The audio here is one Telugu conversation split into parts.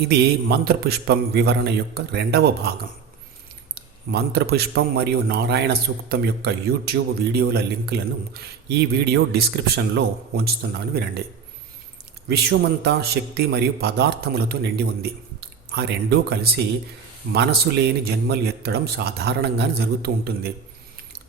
ఇది మంత్రపుష్పం వివరణ యొక్క రెండవ భాగం. మంత్రపుష్పం మరియు నారాయణ సూక్తం యొక్క యూట్యూబ్ వీడియోల లింకులను ఈ వీడియో డిస్క్రిప్షన్లో ఉంచుతున్నాను వినండి. విశ్వమంతా శక్తి మరియు పదార్థములతో నిండి ఉంది. ఆ రెండూ కలిసి మనసు లేని జన్మలు ఎత్తడం సాధారణంగానే జరుగుతూ ఉంటుంది.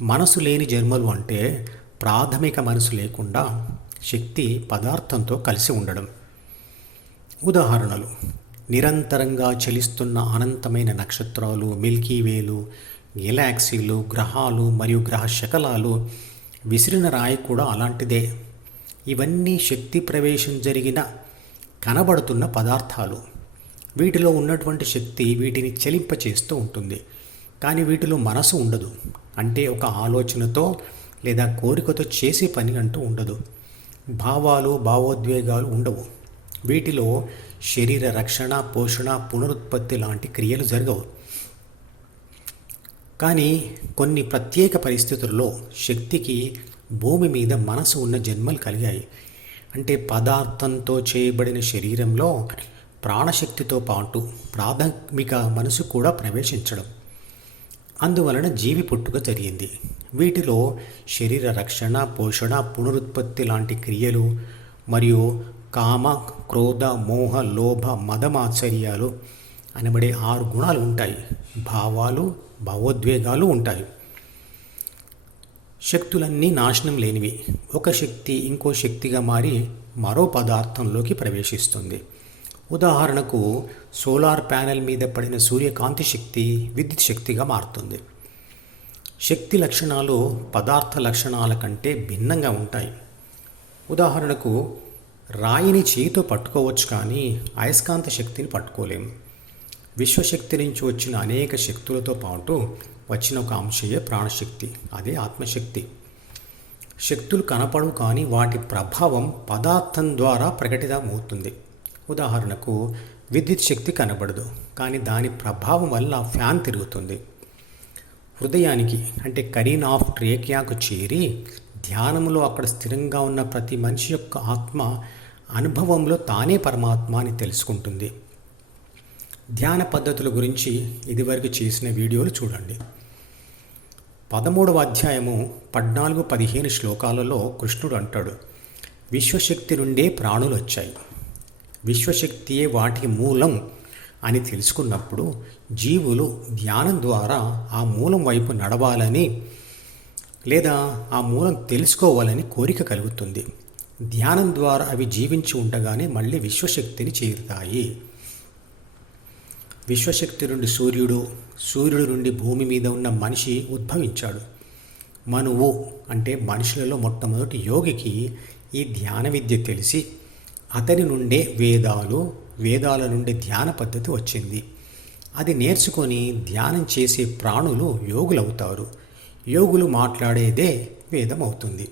మనసు లేని జన్మలు అంటే ప్రాథమిక మనసు లేకుండా శక్తి పదార్థంతో కలిసి ఉండడం. ఉదాహరణలు నిరంతరంగా చలిస్తున్న అనంతమైన నక్షత్రాలు మిల్కీవేలు గెలాక్సీలు గ్రహాలు మరియు గ్రహ శకలాలు విసిరిన రాయి కూడా అలాంటిదే. ఇవన్నీ శక్తి ప్రవేశం జరిగిన కనబడుతున్న పదార్థాలు. వీటిలో ఉన్నటువంటి శక్తి వీటిని చలింపచేస్తూ ఉంటుంది. కానీ వీటిలో మనసు ఉండదు. అంటే ఒక ఆలోచనతో లేదా కోరికతో చేసే పని అంటూ ఉండదు. భావాలు భావోద్వేగాలు ఉండవు. వీటిలో శరీర రక్షణ పోషణ పునరుత్పత్తి లాంటి క్రియలు జరగవు. కానీ కొన్ని ప్రత్యేక పరిస్థితుల్లో శక్తికి భూమి మీద మనసు ఉన్న జన్మలు కలిగాయి. అంటే పదార్థంతో చేయబడిన శరీరంలో ప్రాణశక్తితో పాటు ప్రాథమిక మనసు కూడా ప్రవేశించడం. అందువలన జీవి పుట్టుక జరిగింది. వీటిలో శరీర రక్షణ పోషణ పునరుత్పత్తి లాంటి క్రియలు మరియు కామ క్రోధ మోహ లోభ మదమాశ్చర్యాలు అనబడే ఆరు గుణాలు ఉంటాయి. భావాలు భావోద్వేగాలు ఉంటాయి. శక్తులన్నీ నాశనం లేనివి. ఒక శక్తి ఇంకో శక్తిగా మారి మరో పదార్థంలోకి ప్రవేశిస్తుంది. ఉదాహరణకు సోలార్ ప్యానెల్ మీద పడిన సూర్యకాంతి శక్తి విద్యుత్ శక్తిగా మారుతుంది. శక్తి లక్షణాలు పదార్థ లక్షణాల కంటే భిన్నంగా ఉంటాయి. ఉదాహరణకు రాయిని చేయితో పట్టుకోవచ్చు కానీ అయస్కాంత శక్తిని పట్టుకోలేము విశ్వశక్తి నుంచి వచ్చిన అనేక శక్తులతో పాటు వచ్చిన ఒక అంశయే ప్రాణశక్తి అదే ఆత్మశక్తి. శక్తులు కనపడవు కానీ వాటి ప్రభావం పదార్థం ద్వారా ప్రకటితమవుతుంది. ఉదాహరణకు విద్యుత్ శక్తి కనబడదు కానీ దాని ప్రభావం వల్ల ఫ్యాన్ తిరుగుతుంది. హృదయానికి అంటే కరీన్ ఆఫ్ ట్రేకియాకు చేరి ధ్యానంలో అక్కడ స్థిరంగా ఉన్న ప్రతి మనిషి యొక్క ఆత్మ అనుభవంలో తానే పరమాత్మ అని తెలుసుకుంటుంది. ధ్యాన పద్ధతుల గురించి ఇదివరకు చేసిన వీడియోలు చూడండి. పదమూడవ అధ్యాయము పద్నాలుగు పదిహేను శ్లోకాలలో కృష్ణుడు అంటాడు విశ్వశక్తి నుండే ప్రాణులు వచ్చాయి. విశ్వశక్తియే వాటి మూలం అని తెలుసుకున్నప్పుడు జీవులు ధ్యానం ద్వారా ఆ మూలం వైపు నడవాలని లేదా ఆ మూలం తెలుసుకోవాలని కోరిక కలుగుతుంది. ధ్యానం ద్వారా అవి జీవించి ఉండగానే మళ్ళీ విశ్వశక్తిని చేరుతాయి. విశ్వశక్తి నుండి సూర్యుడు సూర్యుడు నుండి భూమి మీద ఉన్న మనిషి ఉద్భవించాడు. మనువు అంటే మనుషులలో మొట్టమొదటి యోగికి ఈ ధ్యాన విద్య తెలిసి అతని నుండే వేదాలు వేదాల నుండి ధ్యాన పద్ధతి వచ్చింది. అది నేర్చుకొని ధ్యానం చేసే ప్రాణులు యోగులవుతారు. యోగులు మాట్లాడేదే వేదమవుతుంది.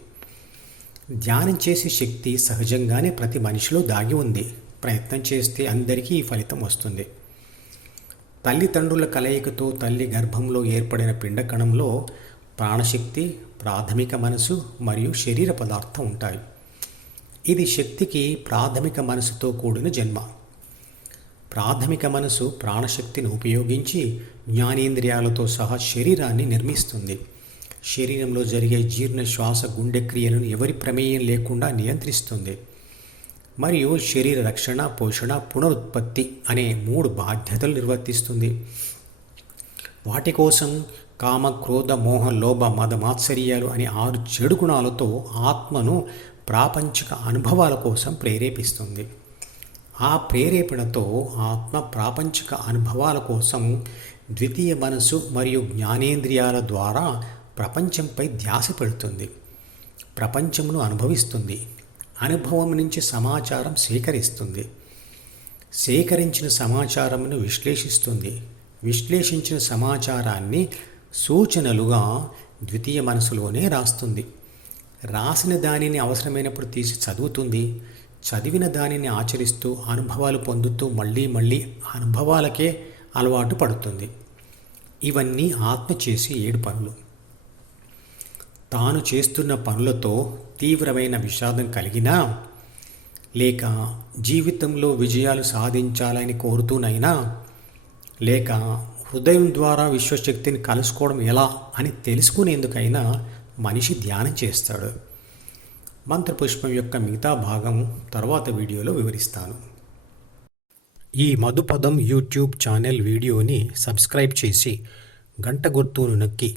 ధ్యానం చేసే శక్తి సహజంగానే ప్రతి మనిషిలో దాగి ఉంది. ప్రయత్నం చేస్తే అందరికీ ఈ ఫలితం వస్తుంది. తల్లిదండ్రుల కలయికతో తల్లి గర్భంలో ఏర్పడిన పిండకణంలో ప్రాణశక్తి ప్రాథమిక మనసు మరియు శరీర పదార్థం ఉంటాయి. ఇది శక్తికి ప్రాథమిక మనసుతో కూడిన జన్మ. ప్రాథమిక మనసు ప్రాణశక్తిని ఉపయోగించి జ్ఞానేంద్రియాలతో సహా శరీరాన్ని నిర్మిస్తుంది. శరీరంలో జరిగే జీర్ణ శ్వాస గుండె క్రియలను ఎవరి ప్రమేయం లేకుండా నియంత్రిస్తుంది. మరియు శరీర రక్షణ పోషణ పునరుత్పత్తి అనే మూడు బాధ్యతలు నిర్వర్తిస్తుంది. వాటి కోసం కామ క్రోధ మోహ లోభ మద మాత్సర్యాలు అనే ఆరు చెడు గుణాలతో ఆత్మను ప్రాపంచిక అనుభవాల కోసం ప్రేరేపిస్తుంది. ఆ ప్రేరేపణతో ఆత్మ ప్రాపంచిక అనుభవాల కోసం ద్వితీయ మనసు మరియు జ్ఞానేంద్రియాల ద్వారా ప్రపంచంపై ధ్యాస పెడుతుంది. ప్రపంచమును అనుభవిస్తుంది. అనుభవం నుంచి సమాచారం సేకరిస్తుంది. సేకరించిన సమాచారమును విశ్లేషిస్తుంది. విశ్లేషించిన సమాచారాన్ని సూచనలుగా ద్వితీయ మనసులోనే రాస్తుంది. రాసిన దానిని అవసరమైనప్పుడు తీసి చదువుతుంది. చదివిన దానిని ఆచరిస్తూ అనుభవాలు పొందుతూ మళ్ళీ మళ్ళీ అనుభవాలకే అలవాటు పడుతుంది. ఇవన్నీ ఆత్మ చేసే ఏడు పనులు. తాను చేస్తున్న పనులతో తీవ్రమైన విషాదం కలిగినా లేక జీవితంలో విజయాలు సాధించాలని కోరుతూనైనా లేక హృదయం ద్వారా విశ్వశక్తిని కలుసుకోవడం ఎలా అని తెలుసుకునేందుకైనా మనిషి ధ్యానం చేస్తాడు. మంత్రపుష్పం యొక్క మిగతా భాగం తర్వాత వీడియోలో వివరిస్తాను. ఈ మధుపదం యూట్యూబ్ ఛానల్ వీడియోని సబ్స్క్రైబ్ చేసి గంట గుర్తును నొక్కి